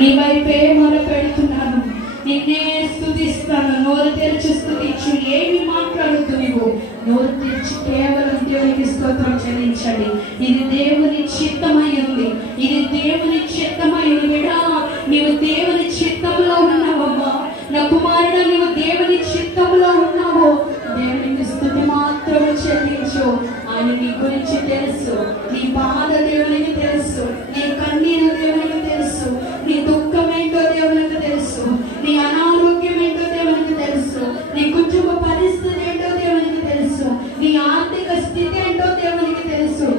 నీ వైపే మొరపెడుతున్నాను, నిన్నే స్తుతిస్తాను. నోరు తెరిచి స్తుతించు, ఏమి మాట్లాడుతూ నీవు నోరు తెరిచి కేవలం దేవునికి స్తోత్రం చెల్లించండి. ఇది దేవుని చిత్తమై ఉంది, ఇది దేవుని చిత్తమై ఉంది. బిడ్డా, నీవు దేవుని చిత్తంలో ఉన్నావమ్మా. నా కుమారుడు, నీవు దేవుని చిత్తంలో ఉన్నావు. దేవునికి స్తుతి మాత్రం చెల్లించు. ఆయన నీ గురించి తెలుసు, నీ బాధ దేవునికి తెలుసు, నీ కన్నీరు దేవునికి తెలుసు, నీ దుఃఖం ఏంటో దేవునికి తెలుసు, నీ అనారోగ్యం ఏంటో దేవునికి తెలుసు, నీ కుటుంబ పరిస్థితి ఏంటో దేవునికి తెలుసు, నీ ఆర్థిక స్థితి ఏంటో దేవునికి తెలుసు.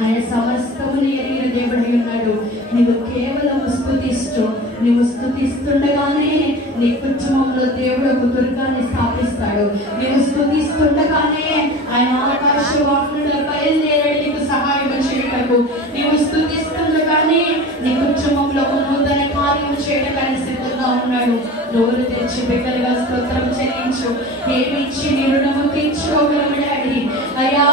ఆయన సమస్తముని ఎరిగిన దేవుడై ఉన్నాడు. నీవు కేవలం స్తుతిస్తూ, నీవు స్తుతిస్తుండగానే నీ కుటుంబంలో దేవుడు ఒక దుర్గాన్ని స్థాపిస్తాడు. నీవు స్తుతిస్తుండగానే ఆయన ఆకాశ వాహనుల బయలుదేరి నీకు సహాయం చేయటకు, నీవు స్తుతిస్తుండగానే నీ కుటుంబంలో ఒక నూతన కార్యం చేయడానికి సిద్ధంగా ఉన్నాడు. నోరు తెరిచి బిడ్డలుగా స్తోత్రం చెల్లించు. ఏమి ఇచ్చి నీ రుణము తీర్చుకోగలము డాడీ. అయ్యా,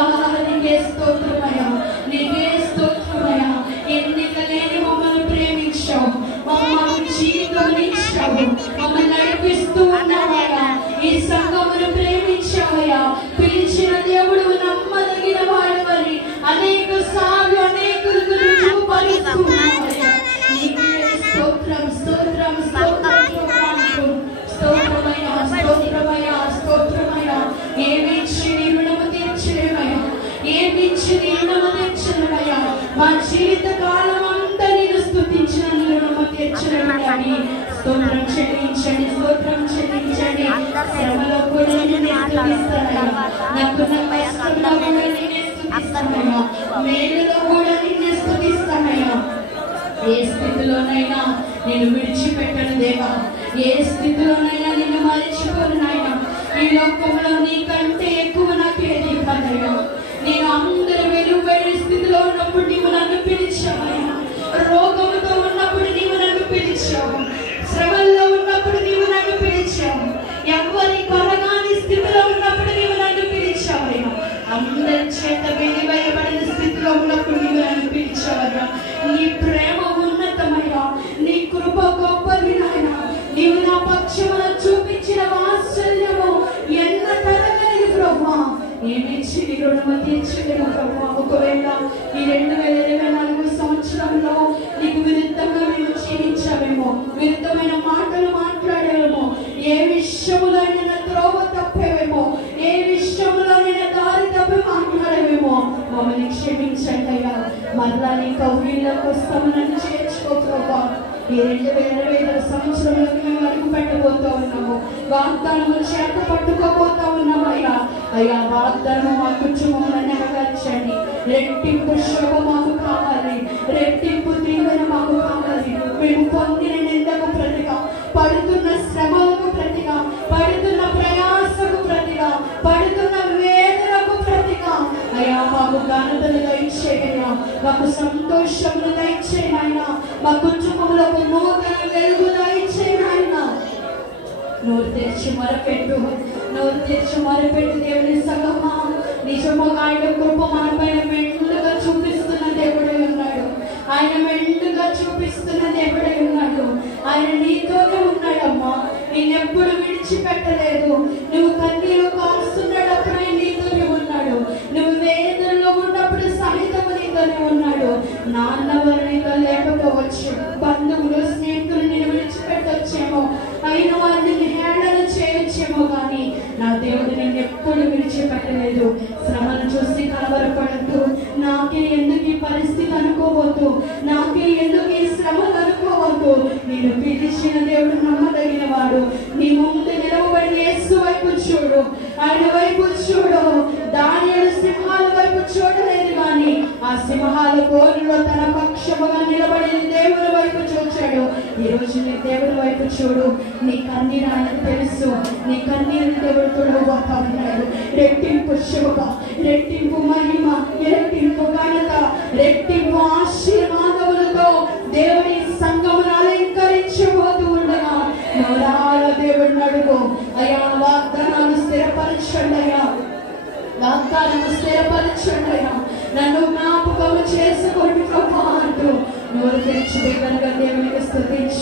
నీకే స్తోత్రమయ్యా, నీకే స్తోత్రమయ్యా. ఎన్నిక లేని మమ్మల్ని ప్రేమించావు, మమ్మల్ని జీవితం ఇచ్చావు, మమ్మల్ని నడిపిస్తూ ఉన్నావయ్యా. ఈ సంఘమును ప్రేమించావయ్యా. పిలిచిన దేవుడు నమ్మదగిన వాడవని అనేక సార్లు అనేకులకు రుజువుపరుస్తూ ఉన్నావయ్యా. నీకే స్తోత్రం, స్తోత్రం, స్తోత్రం, స్తోత్రమయ్యా, స్తోత్రమయ్యా, స్తోత్రమయ్యా. ఏమిచ్చి నీ రుణము తీర్చలేమయ్యా, ఏమిచ్చి నీ రుణము తీర్చలేమయ్యా. మా జీవిత కాలం అంతా నేను స్తుతించిన నీ రుణము తీర్చలేమని స్తోత్రం చెల్లించండి, స్తోత్రం చెల్లించండి. శ్రమలో కూడా నిన్నే స్తుతిస్తానయ్యా, నాకున్న కష్టంలో కూడా నిన్నే స్తుతిస్తానయ్యా, మేలులో కూడా నిన్నే స్తుతిస్తానయ్యా. ఏ స్థితిలోనైనా నేను విడిచిపెట్టను దేవా, ఏ స్థితిలోనైనా నిన్ను మరిచిపోను నాయనా. ఈ లోకంలో నీకంటే ఎక్కువ నాకేది కాదయ్యా. నేను అందరూ వెలువడి స్థితిలో ఉన్నప్పుడు నీవు నన్ను పిలిచావయ్యా. రోగంతో ఉన్నప్పుడు నీవు నన్ను పిలిచావు, శ్రమల్లో ఉన్నప్పుడు నీవు నన్ను పిలిచావు, ఎవరి కొరగాని స్థితిలో ఉన్నప్పుడు నీవు నన్ను పిలిచావయ్యా. అందరి చేత వెలివేయబడిన స్థితిలో ఉన్నప్పుడు నీవు నన్ను పిలిచావయ్యా. నీ ప్రేమ ఉన్నతమయ్యా, నీ కృప గొప్పది నాయనా. నీవు నా పక్షమున చూపించిన వాత్సల్యము ఎన్న తరగనిది ప్రభువా. ఏమిచ్చి నీ రుణము తీర్చలేము ప్రభువా. ఒకవేళ ఈ 2024 సంవత్సరంలో నీకు విరుద్ధంగా మేము జీవించామేమో, విరుద్ధమైన మాటలు మాట్లాడేమో, ఏ విషయములైనా త్రోవ తప్పేవేమో, ఏ విషయంలోనైనా దారి తప్పి మాట్లాడేమేమో మమ్మల్ని క్షమించండి అయ్యా. మరలా నీ కౌగిళ్ళకు వస్తాము, నన్ను చేర్చుకో ప్రభా. ఈ 2025 సంవత్సరంలోకి మేము అడుగు పెట్టబోతా ఉన్నాము. వాగ్దానము చేత పట్టుకోబోతా ఉన్నాము అయ్యా. అయ్యా, వాగ్దానం మా కుటుంబంలో నెరవేర్చండి. రెట్టింపు శోభ మాకు కావాలి, రెట్టింపు దీవెన మాకు కావాలి. మేము పొందిన నిందకు ప్రతిగా, పడుతున్న శ్రమలకు ప్రతిగా, పడుతున్న ప్రయాసకు ప్రతిగా, పడుతున్న వేదనకు ప్రతిగా అయ్యా మాకు ఘనతను దయచేయయ్యా, మాకు సంతోషమును దయచేయనా, మా కుటుంబంలో నూతన వెలుగు దయచేయనా. నోరు తెరిచి మొరపెట్టు, నోరు తెరిచి మొరపెట్టు. దేవుని సంగమా, నిజముగా ఆయన కృప మనపైన మెండుగా చూపిస్తున్న దేవుడే ఉన్నాడు. ఆయన మెండుగా చూపిస్తున్న దేవుడే ఉన్నాడు. ఆయన నీతోనే ఉన్నాడమ్మా. నిన్నెప్పుడు విడిచిపెట్టలేదు. నువ్వు కన్నీరు కారుస్తున్నప్పుడు నీతోనే ఉన్నాడు. నువ్వు వేదనలో ఉన్నప్పుడు సహితము నీతోనే ఉన్నాడు. నాన్న వారు నీతో లేకపోవచ్చు, బంధువులు స్నేహితులు నేను విడిచిపెట్టొచ్చేమో, అయిన వారిని హేళన చేయొచ్చేమో, కానీ నా దేవుడు నేను ఎప్పుడు విడిచిపెట్టలేదు. శ్రమను చూసి కలవరపడద్దు. నాకే ఎందుకు ఈ పరిస్థితి అనుకోవద్దు, నాకే ఎందుకు ఈ శ్రమలు అనుకోవద్దు. నేను పిలిచిన దేవుడు నమ్మదగిన వాడు. నీ ముందు నిలవబడి యేసు వైపు చూడు, ఆయన వైపు చూడు. దానియేలు సింహాల వైపు చూడలేదు, కానీ ఆ సింహాల కోరులో తన పక్షముగా నిలబడిన దేవుని వైపు చూచాడు. ఈ రోజు నీ దేవుని వైపు చూడు. నీ కన్నీరు ఆయనకు తెలుసు. నీ కన్నీరు దేవుడు తొడవబోతా ఉన్నాడు. రెట్టింపు శోభ, రెట్టింపు మహిమ, రెట్టింపు ఘనత, రెట్టింపు ఆశీర్వాదములతో దేవుని సంఘమును అలంకరించబోతూ ఉండగా నోరాల దేవుడిని అడుగు. అయ్యా, వాగ్దానాలు స్థిరపరచండి అయ్యా, వాగ్దానము స్థిరపరచండి అయ్యా, నన్ను జ్ఞాపకము చేసుకోండి ప్రభా అంటూ నోరు తెరిచి బిడ్డలుగా దేవునికి స్తుతించు.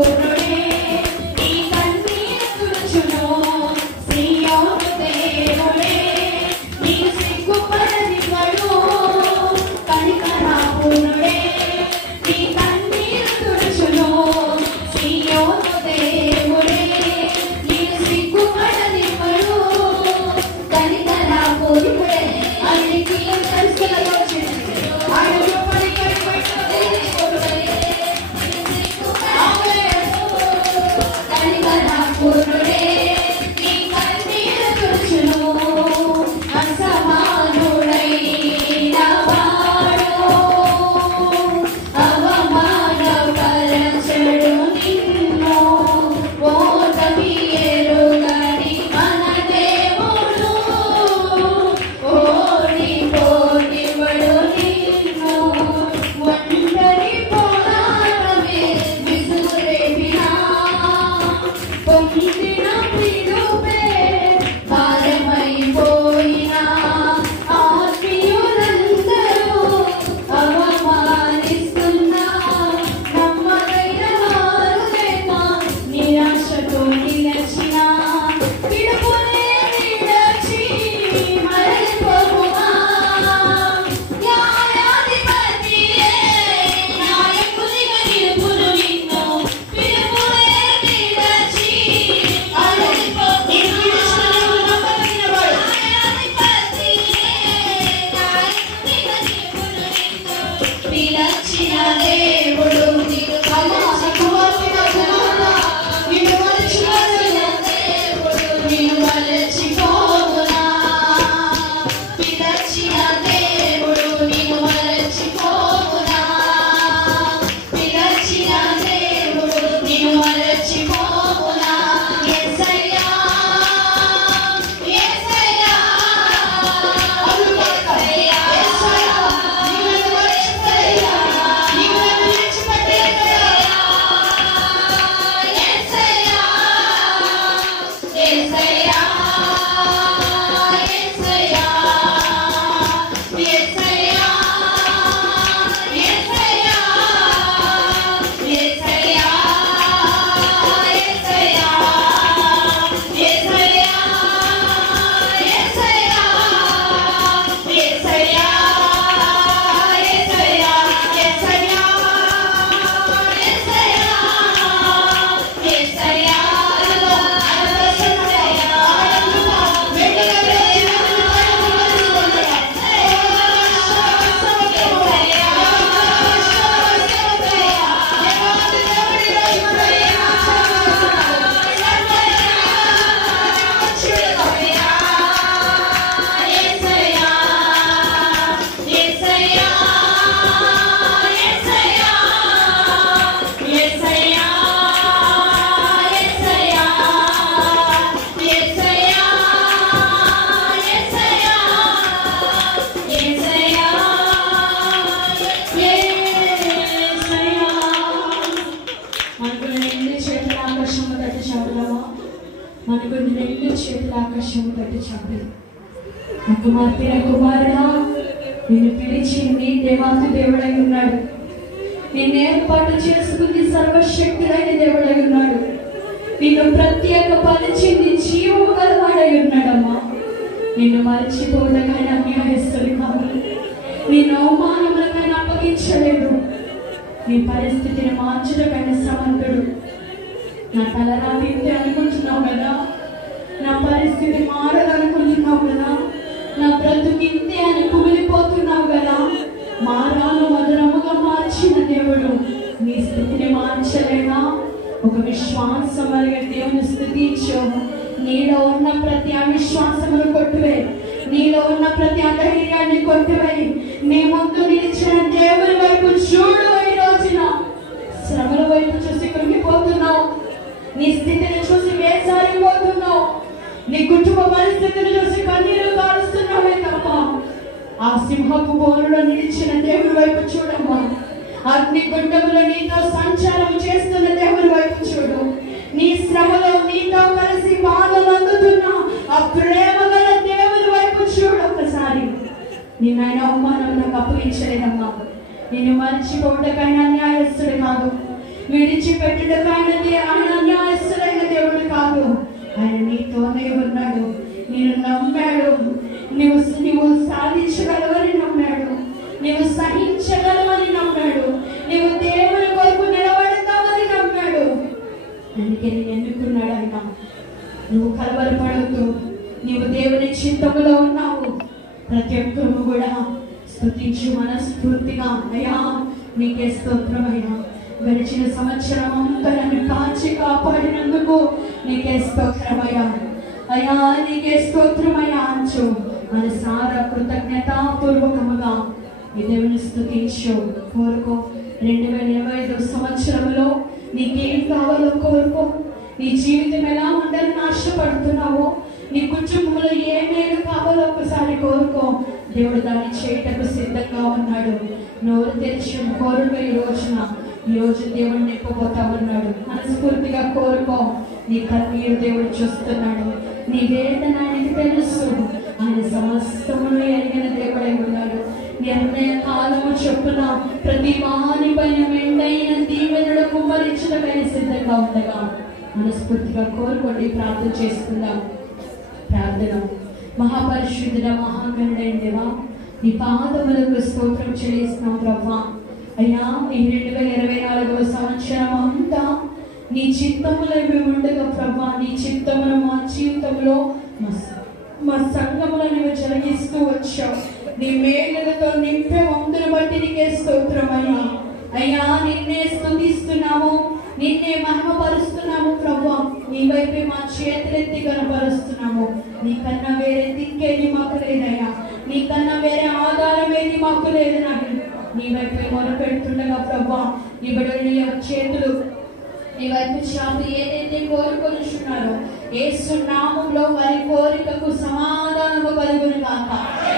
పూర్ణుడే నీ కన్నీరు తుడుచును సీయోను దేవుడే నీ సిగ్గుపడనివ్వడు కనికర పూర్ణుడే నీ కన్నీరు తుడుచును సీయోను దేవుడే నీ సిగ్గుపడనివ్వడు కనికర పూర్ణుడే అన్ని కిలోమీటర్లలో ఆయన పూర్ణుడే నీ కన్నీరు తుడుచును అసమానుడైన వాడు అవమానపరచడు నిన్ను ఓటమి ఎరుగని మన దేవుడు ఓడిపోనివ్వడు నిన్ను ఒంటరి పోరాటమే విసురేపినా పొందిన పిలుపే భారమైపోయినా ఆత్మీయులందరూ అవమానిస్తున్నా నమ్మదైన వారు లేక నిరాశతో నిలచిన పిలుపునే విడచి మరలిపోవుమా న్యాయాధిపతియే నాయకునిగా నిలుపును నిన్ను పిలుపునే విడచి పిలచిన దేవుడు నిన్ను మరచిపోవునా పిలచిన దేవుడు నిన్ను మరచిపోవునా పిలచిన దేవుడు నిన్ను మరచిపోవునా యేసయ్యా యేసయ్యా యేసయ్యా నీవు యేసయ్యా నీవు నన్ను విడిచిపెట్టేయ్యా యేసయ్యా యేసయ్యా యేసయ్యా యేసయ్యా యేసయ్యా యేసయ్యా మనకు రెండు చేతుల ఆకాశము తట్టి చాపి కుమార్తె కుమారుడా నిన్ను పిలిచి నీ దేవాది దేవుడై ఉన్నాడు నిన్ను ఏర్పాటు చేసుకుని సర్వశక్తుడైన దేవుడై ఉన్నాడు నిన్ను ప్రత్యేక పరిచింది జీవము గలవాడై ఉన్నాడమ్మా నిన్ను మరిచిపోవడానికైనా అన్యాయస్తుడు కాదు నిన్ను అవమానములకైనా అప్పగించలేడు నీ పరిస్థితిని మార్చడానికైనా సమర్థుడు నా తలరాతి ఇంతే అనుకుంటున్నావు కదా నా పరిస్థితి మారాలనుకుంటున్నావు కదా నా బ్రతుకు ఇంతే అని కుమిలిపోతున్నావు కదా మారాను మధురముగా మార్చిన దేవుడు నీ స్థితిని మార్చలేనా ఒక విశ్వాసం కలిగిన దేవుని స్థుతించు నీలో ఉన్న ప్రతి అవిశ్వాసమును కొట్టువే నీలో ఉన్న ప్రతి అధైర్యాన్ని కొట్టువే నీ ముందు నిలిచిన దేవుని వైపు చూడు ఈ రోజున శ్రమల వైపు చూసి కృంగిపోతున్నావు నీ స్థితిని చూసి వేసారిపోతున్నావు నీ కుటుంబ పరిస్థితిని చూసి కన్నీరు కారుస్తున్నావే తప్ప ఆ సింహపు బోనులో నిలిచిన దేవుని వైపు చూడమ్మా అగ్ని గుండములో నీతో సంచారం చేస్తున్న దేవుని వైపు చూడు నీ శ్రమలో నీతో కలిసి బాధలు అందుతున్న ఆ ప్రేమ గల దేవుని వైపు చూడు ఒకసారి నిన్ను ఆయన అవమానం నాకు అప్పగించలేదమ్మా నిన్ను మర్చిపోవటకైనా న్యాయస్తుడు కాదు విడిచిపెట్టుటకైనది ఆయన న్యాయస్థుడైన దేవుడు కాదు. ఆయన నీతోనే ఉన్నాడు, నేను నమ్మాడు. నువ్వు సాధించగలవని నమ్మాడు, నువ్వు సహించగలవని నమ్మాడు, నువ్వు దేవుని కొరకు నిలబడతావని నమ్మాడు. అందుకే నేను ఎన్నుకున్నాడు ఆయన. నువ్వు కలవరపడవద్దు, నీవు దేవుని చిత్తములో ఉన్నావు. ప్రతి ఒక్కరు కూడా స్తుతించు మనస్ఫూర్తిగా. అయ్యా నీకే స్తోత్రమయ్యా, గడిచిన సంవత్సరం అంతా నన్ను కాచి కాపాడినందుకు నీకే స్తోత్రమయ్యా. అయ్యా నీకే స్తోత్రమయ్యా అంచు మనసారా కృతజ్ఞతాపూర్వకముగా ఈ దేవుని స్తుతించు. కోరుకో 2025 సంవత్సరంలో నీకేం కావాలో కోరుకో. నీ జీవితం ఎలా ఉండాలని ఆశపడుతున్నావో, నీ కుటుంబంలో ఏ మేలు కావాలో ఒకసారి కోరుకో. దేవుడు దాన్ని చేయటకు సిద్ధంగా ఉన్నాడు. నోరు తెరిచి కోరుకో. ఈ రోజు దేవుడు నింపబోతా ఉన్నాడు. మనస్ఫూర్తిగా కోరుకో. నీ కన్నీరు దేవుడు చూస్తున్నాడు, నీ వేదన ఆయనకి తెలుసు. ఆయన సమస్తమును ఎరిగిన దేవుడై ఉన్నాడు. నిర్ణయ కాలము చొప్పున ప్రతి వాని పైన మెండైన దీవెనలు కుమ్మరించడమైన సిద్ధంగా ఉండగా మనస్ఫూర్తిగా కోరుకోండి. ప్రార్థన చేసుకుందాం. ప్రార్థన. మహాపరిశుద్ధుడ మహాగణుడైన దేవా, నీ పాదములకు స్తోత్రం చెల్లిస్తున్నాం ప్రభా. అయ్యా ఈ 2024 సంవత్సరం అంతా నీ చిత్తములో మేము ఉండగా ప్రభా, నీ చిత్తమును మా జీవితంలో మా సంఘములో నువ్వు జరిగిస్తూ వచ్చావు. నీ మేలులతో నింపే వంతును బట్టి నీకే స్తోత్రమయ్యా. అయ్యా నిన్నే స్తుతిస్తున్నాము, నిన్నే మహిమపరుస్తున్నాము ప్రభా. నీ వైపే మా చేతులెత్తి కనపరుస్తున్నాము. నీకన్నా వేరే దిక్కేది మాకు లేదయ్యా, నీకన్నా వేరే ఆధారం ఏది మాకు లేదు నాయన. నీ వైపే మొరపెడుతుండగా ప్రభా, నీ బిడ్డలు చేతులు నీ వైపు చాపి ఏదైతే కోరుకొనిచున్నారో యేసు నామములో వారి కోరికకు సమాధానము కలుగును గాక,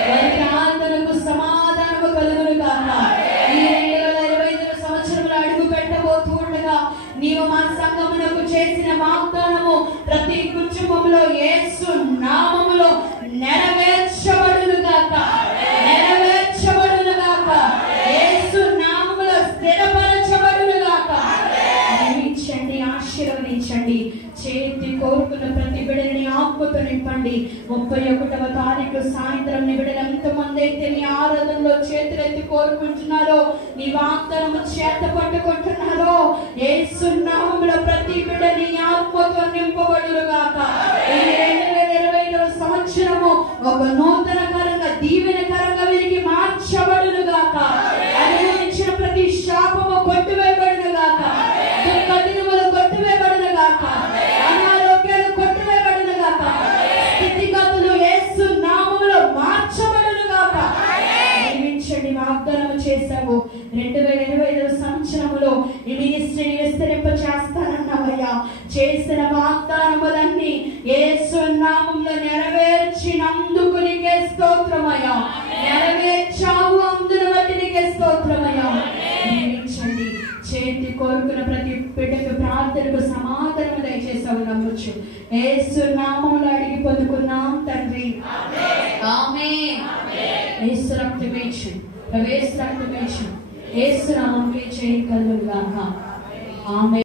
వారి ప్రార్థనకు సమాధానము కలుగును గాక. ఈ 2025 సంవత్సరంలో అడుగు పెట్టబోతూ ఉండగా నీవు మా సంఘమునకు చేసిన వాగ్దానము ప్రతి కుటుంబంలో యేసు నామములో నెరవేర్చబడును గాక, నెరవేర్చబడును గాక, యేసు నామములో స్థిరపరచబడును గాక. దీవించండి, ఆశీర్వదించండి. చేతి కోరుకున్న ప్రతి బిడ్డని ఆత్మతో నింపండి. 31వ తారీఖు సాయంత్రం నీ బిడ్డలు ఎంతమంది అయితే నీ ఆరాధనలో చేతులెత్తి కోరుకుంటున్నారో, నీ వాగ్దానము చేత పట్టుకుంటున్నారో, యేసు నామములో ప్రతి బిడ్డని ఆత్మతో నింపబడును గాక. ఈ 2025 సంవత్సరము ఒక నూతనకరంగా దీవెనకరంగా వీరికి మార్చబడును గాక. అనుభవించిన ప్రతి శాపము కొట్టివేయబడును గాక, దుఃఖదినములు కొట్టివేయబడును గాక, అనారోగ్యాలు కొట్టివేయబడును గాక, స్థితిగతులు యేసు నామములో మార్చబడును గాక. దీవించండి. వాగ్దానం చేశావు 2025 సంవత్సరములో ఈ మినిస్ట్రీని విస్తరింప చేస్తానన్నావయ్యా. చేసిన వాగ్దానములన్నీ యేసు నామములో నెరవేర్చినందుకు నీకే స్తోత్రమయ్యా. నెరవేర్చావు, అందును బట్టి నీకే స్తోత్రమయ్యా. దీవించండి. చేతి కోరుకున్న ప్రతి బిడ్డకు ప్రార్థనకు సమాధానం దయచేసావు నమ్మొచ్చు. యేసు నామములో అడిగి పొందుకున్నాం తండ్రి, ఆమేన్. యేసు రక్తమేచు, యేసు రక్తమేచు, యేసు నామముకే చేయగలరు గాక. ఆమేన్.